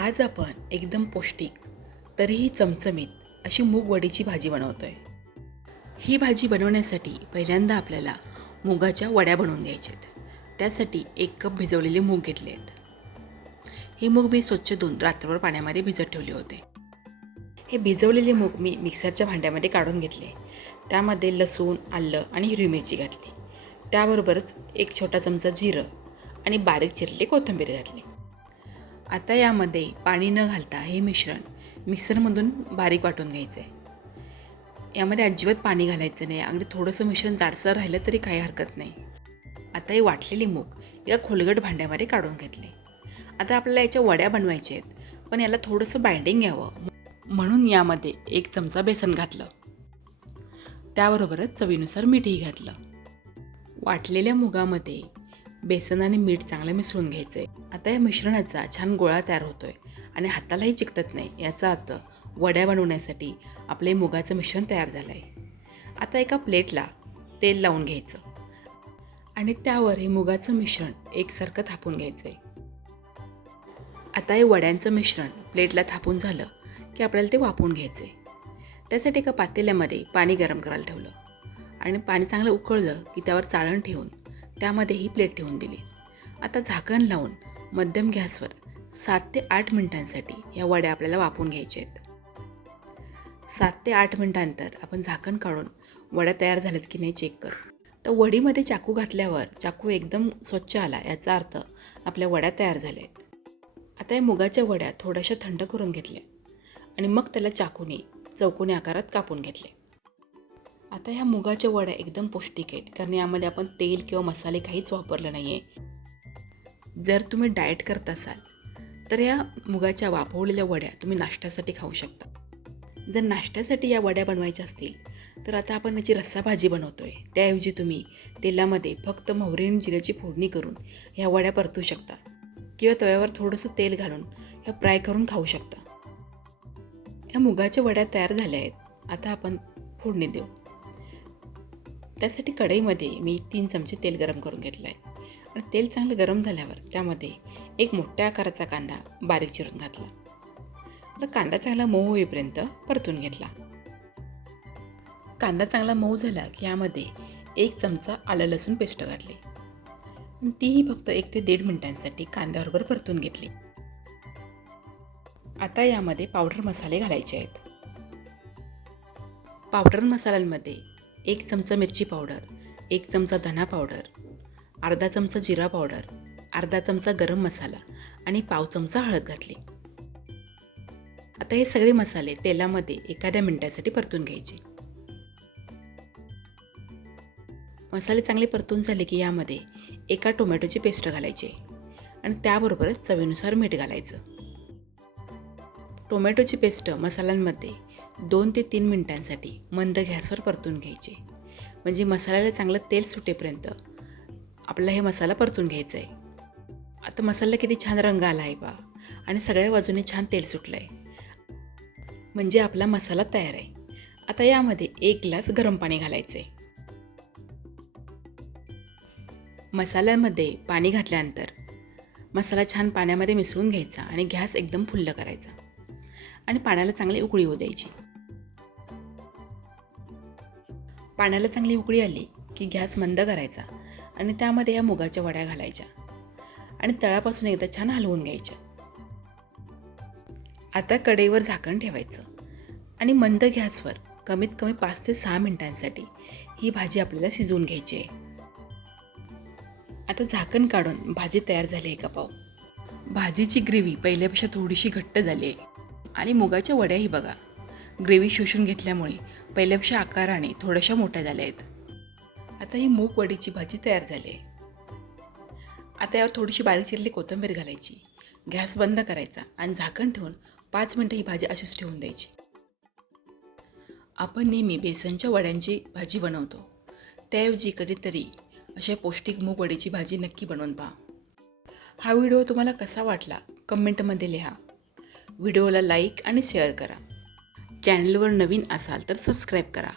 आज आपण एकदम पौष्टिक तरीही चमचमीत अशी मूग वडीची भाजी बनवतोय. ही भाजी बनवण्यासाठी पहिल्यांदा आपल्याला मुगाच्या वड्या बनवून घ्यायच्या आहेत. त्यासाठी 1 कप भिजवलेले मूग घेतले आहेत. हे मूग मी स्वच्छ धुवून रात्रभर पाण्यामध्ये भिजत ठेवले होते. हे भिजवलेले मूग मी मिक्सरच्या भांड्यामध्ये काढून घेतले. त्यामध्ये लसूण, आलं आणि हिरवी मिरची घातली. त्याबरोबरच 1 छोटा चमचा जिरं आणि बारीक चिरलेली कोथिंबीर घातली. आता यामध्ये पाणी न घालता हे मिश्रण मिक्सरमधून बारीक वाटून घ्यायचं आहे. यामध्ये अजिबात पाणी घालायचं नाही. अगदी थोडंसं मिश्रण जाडसर राहिलं तरी काही हरकत नाही. आता हे वाटलेली मूग एका खोलगट भांड्यामध्ये काढून घेतले. आता आपल्याला याच्या वड्या बनवायच्या आहेत, पण याला थोडंसं बाइंडिंग यावं म्हणून यामध्ये 1 चमचा बेसन घातलं. त्याबरोबरच चवीनुसार मीठही घातलं. वाटलेल्या मुगामध्ये बेसन आणि मीठ चांगलं मिसळून घ्यायचं आहे. आता या मिश्रणाचा छान गोळा तयार होतोय आणि हातालाही चिकटत नाही. याचा अर्थ वड्या बनवण्यासाठी आपले मुगाचं मिश्रण तयार झालं आहे. आता एका प्लेटला तेल लावून घ्यायचं आणि त्यावर हे मुगाचं मिश्रण एकसारखं थापून घ्यायचं आहे. आता हे वड्यांचं मिश्रण प्लेटला थापून झालं की आपल्याला ते वाफवून घ्यायचं आहे. त्यासाठी एका पातेल्यामध्ये पाणी गरम करायला ठेवलं आणि पाणी चांगलं उकळलं की त्यावर चाळण ठेवून त्यामध्ये ही प्लेट ठेवून दिली. आता झाकण लावून मध्यम गॅसवर 7 ते 8 मिनिटांसाठी या वड्या आपल्याला वाफवून घ्यायच्या आहेत. 7 ते 8 मिनिटांनंतर आपण झाकण काढून वड्या तयार झाल्यात की नाही चेक करू. तर वडीमध्ये चाकू घातल्यावर चाकू एकदम स्वच्छ आला, याचा अर्थ आपल्या वड्या तयार झाल्या आहेत. आता या मुगाच्या वड्या थोड्याशा थंड करून घेतल्या आणि मग त्याला चाकूने चौकोनी आकारात कापून घेतले. आता ह्या मुगाच्या वड्या एकदम पौष्टिक आहेत, कारण यामध्ये आपण तेल किंवा मसाले काहीच वापरले नाही आहे. जर तुम्ही डाएट करत असाल तर या मुगाच्या वाफवलेल्या वड्या तुम्ही नाश्त्यासाठी खाऊ शकता. जर नाश्त्यासाठी या वड्या बनवायच्या असतील तर आता आपण त्याची रस्सा भाजी बनवतोय, त्याऐवजी तुम्ही तेलामध्ये फक्त मोहरी आणि जिऱ्याची फोडणी करून ह्या वड्या परतू शकता किंवा तव्यावर थोडंसं तेल घालून ह्या फ्राय करून खाऊ शकता. ह्या मुगाच्या वड्या तयार झाल्या आहेत. आता आपण फोडणी देऊ. त्यासाठी कढईमध्ये मी 3 चमचे तेल गरम करून घेतलं आहे आणि तेल चांगलं गरम झाल्यावर त्यामध्ये 1 मोठ्या आकाराचा कांदा बारीक चिरून घातला. आता कांदा चांगला मऊ होईपर्यंत परतून घेतला. कांदा चांगला मऊ झाला की यामध्ये 1 चमचा आलं लसूण पेस्ट घातली आणि तीही फक्त 1 ते 1.5 मिनिटांसाठी कांद्याबरोबर परतून घेतली. आता यामध्ये पावडर मसाले घालायचे आहेत. पावडर मसाल्यांमध्ये 1 चमचा मिरची पावडर, 1 चमचा धना पावडर, अर्धा चमचा जिरा पावडर, अर्धा चमचा गरम मसाला आणि पाव चमचा हळद घातली. आता हे सगळे मसाले तेलामध्ये एखाद्या मिनिटासाठी परतून घ्यायचे. मसाले चांगले परतून झाले की यामध्ये 1 टोमॅटोची पेस्ट घालायची आणि त्याबरोबरच चवीनुसार मीठ घालायचं. टोमॅटोची पेस्ट मसाल्यांमध्ये 2 ते 3 मिनिटांसाठी मंद गॅसवर परतून घ्यायचे. म्हणजे मसाल्याला चांगलं तेल सुटेपर्यंत आपल्याला हे मसाला परतून घ्यायचा आहे. आता मसाला किती छान रंग आला आहे बा आणि सगळ्या बाजूने छान तेल सुटलं आहे. म्हणजे आपला मसाला तयार आहे. आता यामध्ये 1 ग्लास गरम पाणी घालायचं आहे. मसाल्यामध्ये पाणी घातल्यानंतर मसाला छान पाण्यामध्ये मिसळून घ्यायचा आणि गॅस एकदम फुल्ल करायचा आणि पाण्याला चांगली उकळी होऊ द्यायची. पाण्याला चांगली उकळी आली की गॅस मंद करायचा आणि त्यामध्ये या मुगाच्या वड्या घालायच्या आणि तळापासून एकदा छान हलवून घ्यायच्या. आता कढईवर झाकण ठेवायचं आणि मंद गॅसवर कमीत कमी 5 ते 6 मिनिटांसाठी ही भाजी आपल्याला शिजवून घ्यायची आहे. आता झाकण काढून भाजी तयार झाली आहे का पाव. भाजीची ग्रेव्ही पहिल्यापेक्षा थोडीशी घट्ट झाली आहे आणि मुगाच्या वड्याही बघा ग्रेव्ही शोषून घेतल्यामुळे पहिल्यापेक्षा आकाराने थोड्याशा मोठ्या झाल्या आहेत. आता ही मूग वडीची भाजी तयार झाली आहे. आता यावर थोडीशी बारीक चिरलेली कोथिंबीर घालायची, गॅस बंद करायचा आणि झाकण ठेवून 5 मिनिटं ही भाजी अशीच ठेवून द्यायची. आपण नेहमी बेसनच्या वड्यांची भाजी बनवतो, त्याऐवजी कधीतरी अशा पौष्टिक मूग वडीची भाजी नक्की बनवून पहा. हा व्हिडिओ तुम्हाला कसा वाटला कमेंटमध्ये लिहा. व्हिडिओला लाईक आणि शेअर करा. चॅनलवर नवीन असाल तर सबस्क्राईब करा.